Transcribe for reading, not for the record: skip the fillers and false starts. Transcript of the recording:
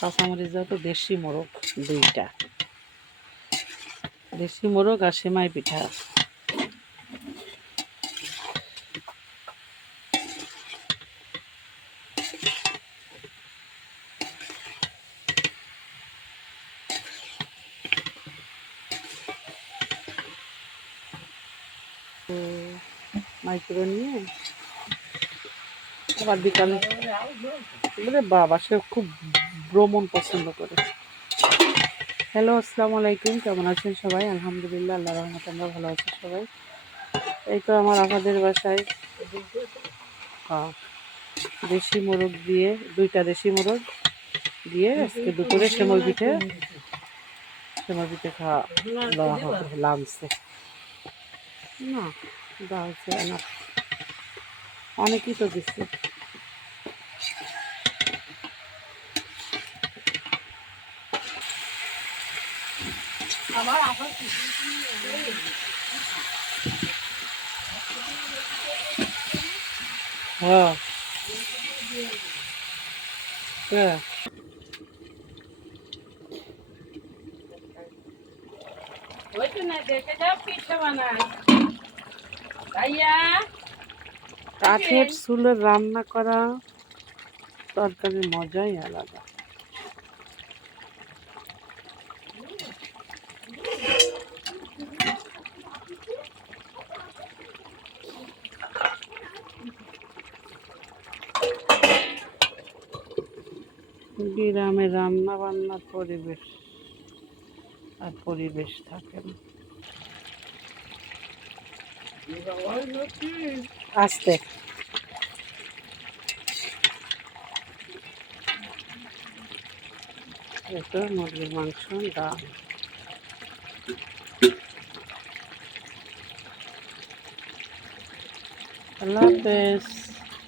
কাঁচামরিচ দাও তো। দেশি মোরগ 2টা, দেশি মোরগ আর সেমাই পিঠা। তো মাইক্রো নিয়ে আবার বিকালে বাবা সে খুব ভ্রমণ পছন্দ করে। হ্যালো, আসসালামু আলাইকুম। কেমন আছেন সবাই? আলহামদুলিল্লাহ, আল্লাহর রহমতে আমরা ভালো আছি সবাই। এই তো আমার আপনাদের বাসায় দেশি মোরগ দিয়ে 2টা দেশি মোরগ দিয়ে আজকে দুপুরে সেমাই পিঠে খাওয়া দেওয়া হবে লাঞ্চে। না দেওয়া হচ্ছে না, অনেকই তো দিচ্ছে। হ্যাঁ হ্যাঁ, কাঠের চুলের রান্না করা তরকারির মজাই আলাদা। গ্রামে রান্না বান্নার পরিবেশ থাকে না। আস্তে এটা মুরগির মাংস, ডাল। আল্লাহ হাফেজ।